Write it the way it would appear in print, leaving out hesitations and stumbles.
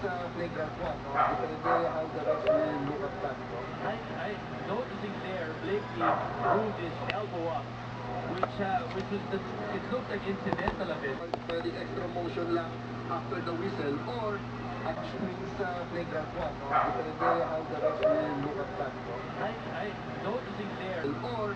sa flagrant one, no? Depende how the ref will look at that, no? I noticing there, Blakely moved his elbow up, which was it looked like incidental a bit. Pwedeng extra motion lang after the whistle or actually sa flagrant one, no? Depende how the ref will look at that, no? I noticing there. Or